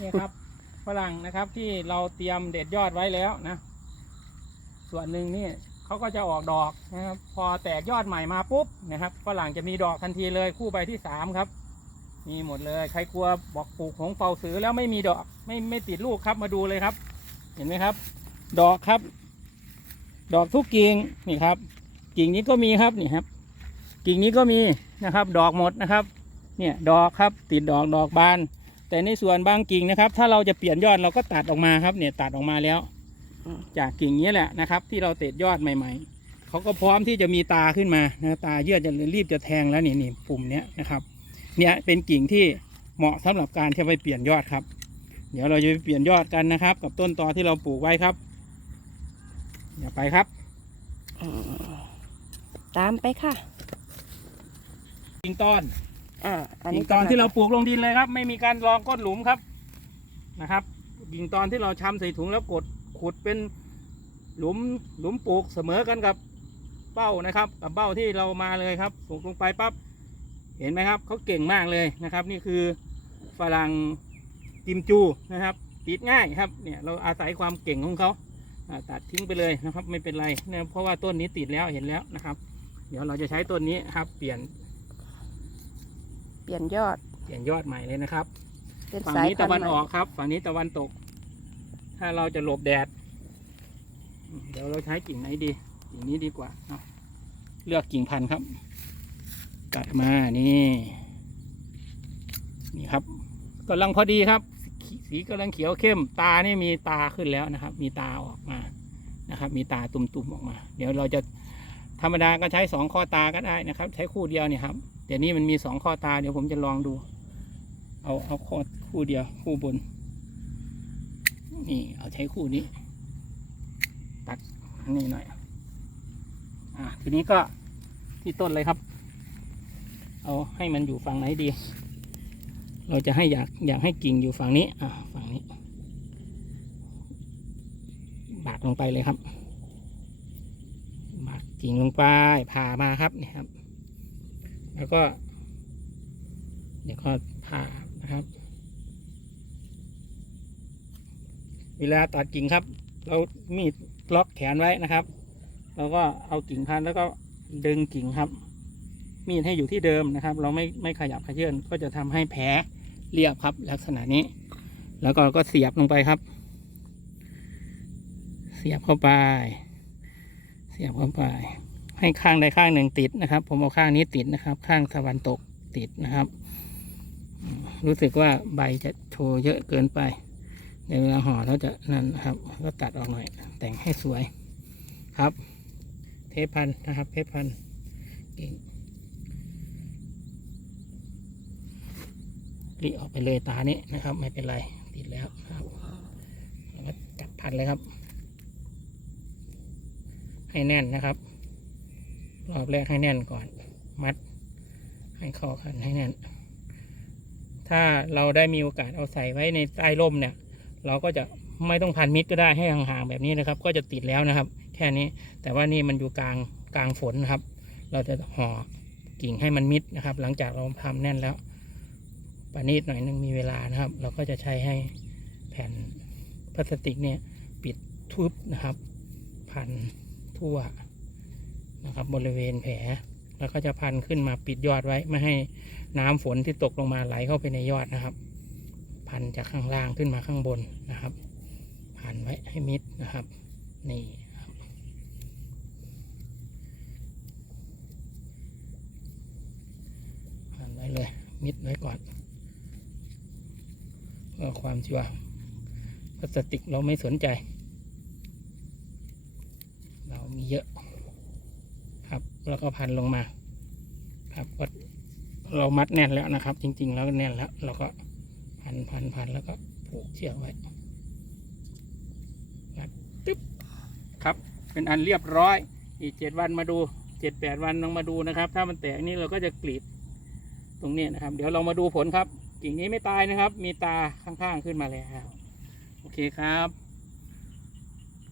นี่ครับฝรั่งนะครับที่เราเตรียมเด็ดยอดไว้แล้วนะ ส่วนหนึ่งนี่เขาก็จะออกดอกนะครับ พอแตกยอดใหม่มาปุ๊บนะครับฝรั่งจะมีดอกทันทีเลยคู่ใบที่สามครับ มีหมดเลยใครกลัวบอกปลูกของเป่าสือแล้วไม่มีดอกไม่ไม่ติดลูกครับมาดูเลยครับ เห็นไหมครับ ดอกครับ ดอกทุกกิ่งนี่ครับ กิ่งนี้ก็มีครับนี่ครับ กิ่งนี้ก็มีนะครับ ดอกหมดนะครับ เนี่ยดอกครับติดดอกดอกบาน แต่ในส่วนบางกิ่งนะครับ ถ้าเราจะเปลี่ยนยอดเราก็ตัดออกมาครับ เนี่ยตัดออกมาแล้วอืมจากกิ่งนี้แหละนะครับ ที่เราเตะยอดใหม่ ๆเขาก็พร้อมที่จะมีตาขึ้นมานะตาเยื่อจะรีบจะแทงแล้วนี่นี่ปุ่มเนี้ยนะครับเนี่ยเป็นกิ่งที่เหมาะสำหรับการที่ไปเปลี่ยนยอดครับ เดี๋ยวเราจะไปเปลี่ยนยอดกันนะครับ กับต้นตอที่เราปลูกไว้ครับอย่าไปครับอืมตามไปค่ะกิ่งต้น อ่าอันกิ่นี้งตอนที่เราปลูกลงดินเลยครับ ไม่มีการรองก้นหลุมครับนะครับกิ่งตอนที่เราชำใส่ถุงแล้วกดขุดเป็นหลุมหลุมปลูกเสมอกันกับเป้านะครับ กับเป้าที่เรามาเลยครับปลูกลงไปปั๊บเห็นไหมครับเขาเก่งมากเลยนะครับ นี่คือฝรั่งกิมจูนะครับติดง่ายครับเนี่ยเราอาศัยความเก่งของเขาอ่าตัดทิ้งไปเลยนะครับ ไม่เป็นไรเนี่ยเพราะว่าต้นนี้ติดแล้วเห็นแล้วนะครับ เดี๋ยวเราจะใช้ต้นนี้ครับเปลี่ยนเปลี่ยนยอด เปลี่ยนยอดใหม่เลยนะครับ เป็นฝั่งสายนี้พัตะนธุ์วันใหม่ออกครับ ฝั่งนี้ตะวันตก ถ้าเราจะหลบแดดอืมเดี๋ยวเราใช้กิ่งไหนดี กิ่งนี้ดีกว่าเนาะเลือกกิ่งพันธุ์ครับ ตัดมา นี่ นี่ครับกำลังพอดีครับ สีสีกำลังเขียวเข้ม ตานี่มีตาขึ้นแล้วนะครับ มีตาออกมา นะครับ มีตาตุ่มๆออกมา เดี๋ยวเราจะธรรมดาก็ใช้สองข้อตาก็ได้นะครับ ใช้คู่เดียวเนี่ยครับ เดี๋ยวนี้มันมีสองข้อตาเดี๋ยวผมจะลองดู เอาเอาข้อคู่เดียวคู่บน นี่เอาใช้คู่นี้ ตัดอันนี้หน่อย อะทีนี้ก็ที่ต้นเลยครับ เอาให้มันอยู่ฝั่งไหนดี เราจะให้อยากอยากให้กิ่งอยู่ฝั่งนี้ อะฝั่งนี้ บาดลงไปเลยครับ บาดกิ่งลงไปผ่ามาครับนี่ครับ แล้วก็เดี๋ยวก็ผ่านะครับ เวลาตัดกิ่งครับ เรามีดล็อกแขนไว้นะครับ เราก็เอากิ่งพันแล้วก็ดึงกิ่งครับ มีดให้อยู่ที่เดิมนะครับ เราไม่ไม่ขยับขยื่นก็จะทำให้แผลเรียบครับ ลักษณะนี้ แล้วก็ก็เสียบลงไปครับ เสียบเข้าไป เสียบเข้าไป ให้ข้างใดข้างหนึ่งติดนะครับ ผมเอาข้างนี้ติดนะครับ ข้างตะวันตกติดนะครับ รู้สึกว่าใบจะโชว์เยอะเกินไปในเวลาห่อแล้วจะนั่นนะครับ ก็ตัดออกหน่อย แต่งให้สวยครับ เทปพันนะครับ เทปพันเก่งรีออกไปเลยตานี้นะครับ ไม่เป็นไรติดแล้วนะครับแล้วก็จับพันเลยครับ ให้แน่นนะครับ รอบแรกให้แน่นก่อน มัด ให้เข้ากันให้แน่น ถ้าเราได้มีโอกาสเอาใส่ไว้ในใต้ร่มเนี่ย เราก็จะไม่ต้องพันมิดก็ได้ให้ห่างๆแบบนี้นะครับ ก็จะติดแล้วนะครับ แค่นี้ แต่ว่านี่มันอยู่กลางกลางฝนนะครับ เราจะห่อกิ่งให้มันมิดนะครับ หลังจากเราทำแน่นแล้วปานีดหน่อยนึงมีเวลานะครับ เราก็จะใช้ให้แผ่นพลาสติกเนี่ย ปิดทุบนะครับ พันทั่ว นะครับบริเวณแผล แล้วก็จะพันขึ้นมาปิดยอดไว้ ไม่ให้น้ำฝนที่ตกลงมาไหลเข้าไปในยอดนะครับ พันจากข้างล่างขึ้นมาข้างบนนะครับ พันไว้ให้มิดนะครับ นี่ครับพันไว้เลย มิดไว้ก่อนเพื่อความชัวร์พลาสติกเราไม่สนใจ เรามีเยอะ แล้วก็พันลงมาครับก็เรามัดแน่นแล้วนะครับ จริง ๆ แล้วแน่นแล้ว เราก็พันพันพันแล้วก็ผูกเชือกไว้รัดตึ๊บครับ เป็นอันเรียบร้อย อีกเจ็ดวันมาดูเจ็ดแปดวันลองมาดูนะครับ ถ้ามันแตกนี่เราก็จะกรีดตรงนี้นะครับ เดี๋ยวเรามาดูผลครับกิ่งนี้ไม่ตายนะครับ มีตาข้างๆขึ้นมาแล้ว โอเคครับ